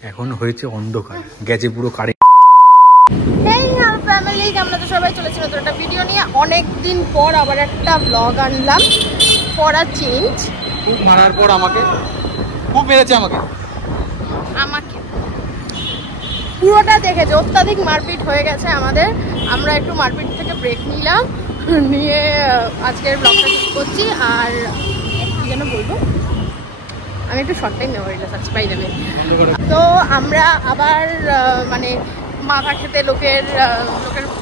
এখন হয়েছে অন্ধকার, গেছে পুরো কারেন্ট। হেই হ্যালো ফ্যামিলি, আমরা তো সবাই চলেছি নতুন একটা ভিডিও নিয়ে। অনেকদিন পর আবার একটা ব্লগ আনলাম ফর আ চেঞ্জ। খুব মারার পর আমাকে খুব মেরেছে আমাকে পুরোটা দেখেছে, অত্যাধিক মারপিট হয়ে গেছে আমাদের। আমরা একটু মারপিট থেকে ব্রেক নিলাম, নিয়ে আজকের ব্লগটা শুরু করছি। আর কি যেন বলবো, আমি একটু শর্ট টাইম নেবো, এটা সাবস্ক্রাইব যাবে। তো আমরা আবার মানে মাথা খেতে লোকের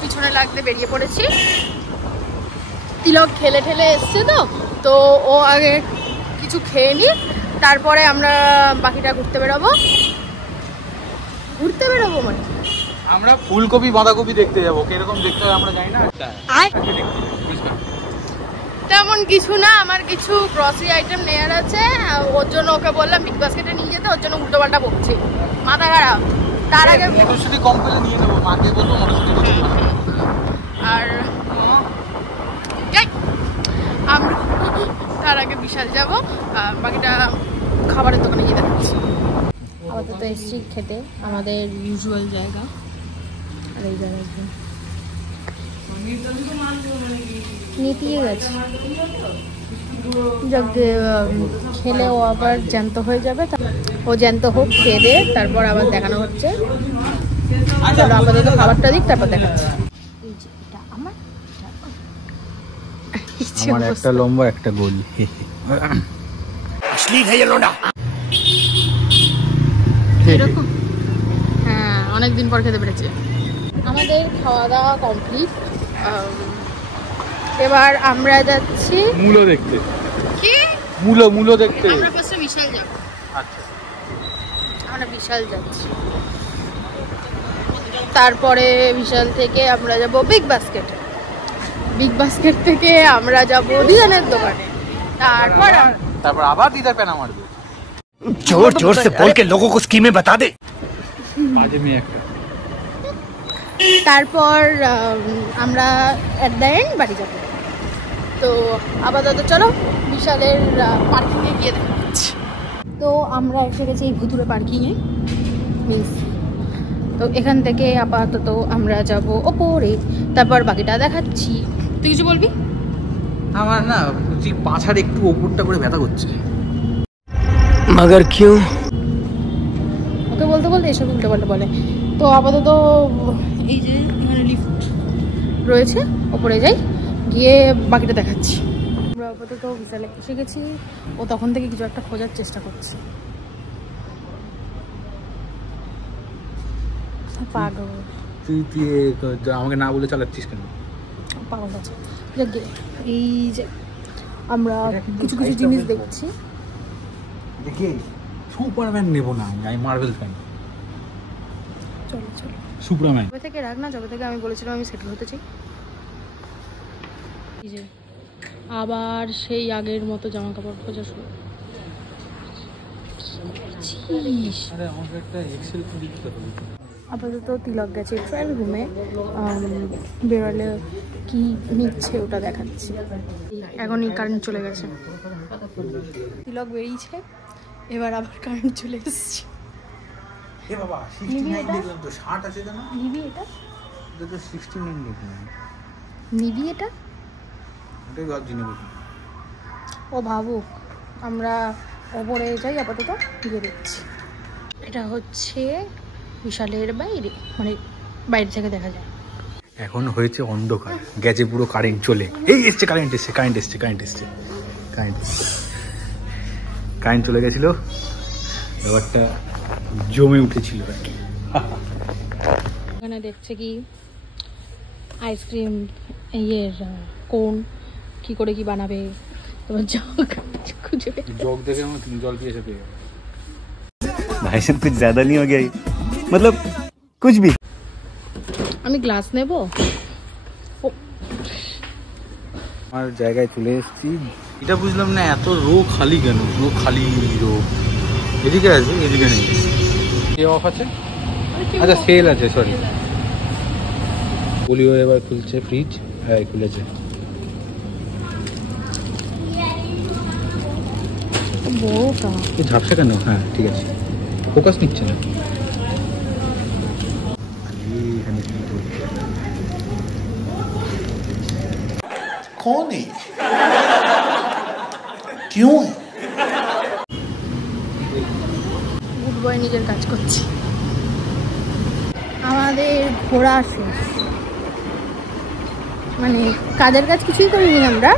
পিছনে লাগতে বেরিয়ে পড়েছি। তিলক খেলে ঠেলে এসছে, তো ও আগে কিছু খেয়ে নি, তারপরে আমরা বাকিটা ঘুরতে বেরোবো মানে আমরা ফুলকপি বাঁধাকপি দেখতে যাবো, কিরকম দেখতে হয় আমরা জানি না। তেমন কিছু না, আমার কিছু গ্রসারি আইটেম নেওয়ার আছে, ওর জন্য ওকে বললাম বিগ বাস্কেটে নিয়ে যেতে, ওর জন্য উল্টো পাল্টা বকছি, মাথা খারাপ। তার আগে মটরশুঁটি কম করে নিয়ে নেবো, মাকে বলবো মটরশুঁটি। আর আমরা তার আগে বিশাল যাবো, বাকিটা খাবারের দোকানে গিয়ে দেখাচ্ছি। আপাতত এসছি খেতে আমাদের ইউজুয়াল জায়গা, আর এই জায়গায় নিতিয়ে গেছে। যাক, খেলে ও আবার জ্যান্ত হয়ে যাবে, ও জ্যান্ত হোক, খেয়ে দে, তারপর আবার দেখানো হচ্ছে। চলো আপাতত খাবারটা দিক, তারপর দেখাচ্ছি। আমার একটা লম্বা একটা গোল। এরকম, হ্যাঁ, অনেকদিন পর খেতে পেরেছে। আমাদের খাওয়া দাওয়া কমপ্লিট, এবার আমরা যাচ্ছি মূলো দেখতে। কি মূলো দেখতে? আমরা ফার্স্টে বিশাল যাব। আচ্ছা, আমরা বিশাল যাচ্ছি, তারপরে বিশাল থেকে আমরা যাব বিগ বাস্কেট, বিগ বাস্কেট থেকে আমরা যাব দিদানের দোকানে, তারপর আবার দিদার প্যানা মারবে। जोर जोर से बोल के लोगों को स्कीमें बता दे। বাজে মেয়ে একটা। তারপর আমরা এট দ্য এন্ড বাড়ি যাব। তো আপাতত চলো বিশালের পার্কিংয়ে গিয়ে দেখাচ্ছি। তো আমরা এসে গেছি এই ভুতুরে পার্কিংয়ে, মিস। তো এখান থেকে আপাতত আমরা যাব ওপরে, তারপর বাকিটা দেখাচ্ছি। তুই কিছু বলবি? আমার না ঠিক পাছার একটু ওপরটা করে ব্যথা করছে। मगर क्यों? ওকে বলতে বলতে এসব উল্টো পাল্টা বলে। তো আপাতত এই যে এখানে লিফট রয়েছে, ওপরে যাই, গিয়ে বাকিটা দেখাচ্ছি। আমরা আপাতত বিশালে এসে গেছি, ও তখন থেকে কিছু একটা খোঁজার চেষ্টা করছে। পাগল তুই আমাকে না বলে চালাচ্ছিস কেন? পাগল আছে। এই যে আমরা কিছু কিছু জিনিস দেখছি। দেখি সুপারম্যান নেবো না, আমি মার্ভেল ফ্যান। চলো চলো, সুপারম্যান যবে থেকে রাখ না, যবে থেকে আমি বলেছিলাম আমি সেটেল হতে চাই। এই যে আবার সেই আগের মতো জামা কাপড় খোঁজা শুরু। আপাতত তিলক গেছে ট্রায়াল রুমে, বেরোলে কি নিচ্ছে ওটা দেখাচ্ছি। এখনই কারেন্ট চলে গেছে, তিলক বেরিয়েছে, এবার আবার কারেন্ট চলে এসছে। নিবি এটা? নিবি এটা? ও ভাবুক, আমরা ওপরে যাই, আপাতত গিয়ে দেখছি। এটা হচ্ছে বিশালের বাইরে, মানে বাইরে থেকে দেখা যায়। এখন হয়েছে অন্ধকার, গেছে পুরো কারেন্ট চলে। এই এসছে কারেন্ট, কারেন্ট চলে গেছিল, ব্যাপারটা জমে উঠেছিল আর কি। এখানে দেখছে কি আইসক্রিম ইয়ের কোন কি করে কি বানাবে, তোমার জগ দেখে আমার জল পিয়েছে পেয়ে গেল। भाई साहब कुछ ज्यादा नहीं हो गया, मतलब कुछ भी। আমি গ্লাস নেব। আমার জায়গায় চলে এসেছি। এটা বুঝলাম না, এত রো খালি কেন? রো খালি রো এদিকে আছে, এদিকে নেই। অফ আছে, আচ্ছা সেল আছে, সরি। বলিও এবার খুলছে ফ্রিজ, হ্যাঁ খুলেছে। বড়টা ঝাপসা কেন? হ্যাঁ ঠিক আছে। ফোকাস নিচ্ছে না। कौन है क्यों है গুড বয় নিজের কাজ করছি। আমাদের ঘোরা শেষ, মানে কাজের কাজ কিছুই করিনি আমরা,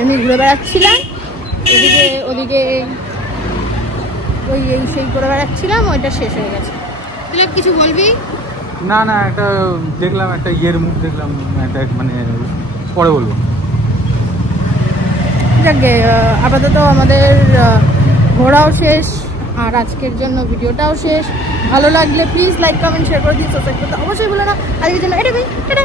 এমনি ঘুরে বেড়াচ্ছিলাম এদিকে ওদিকে, ওই এই সেই করে বেড়াচ্ছিলাম, ওইটা শেষ হয়ে গেছে। তুই কিছু বলবি? না না, একটা দেখলাম, একটা ইয়ের মুখ দেখলাম, একটা মানে পরে বলবো। যাকে আপাতত আমাদের ঘোরাও শেষ আর আজকের জন্য ভিডিওটাও শেষ। ভালো লাগলে প্লিজ লাইক কমেন্ট শেয়ার করে দিই, সাবস্ক্রাইব করতে অবশ্যই ভুলো না। আজকের জন্য এটা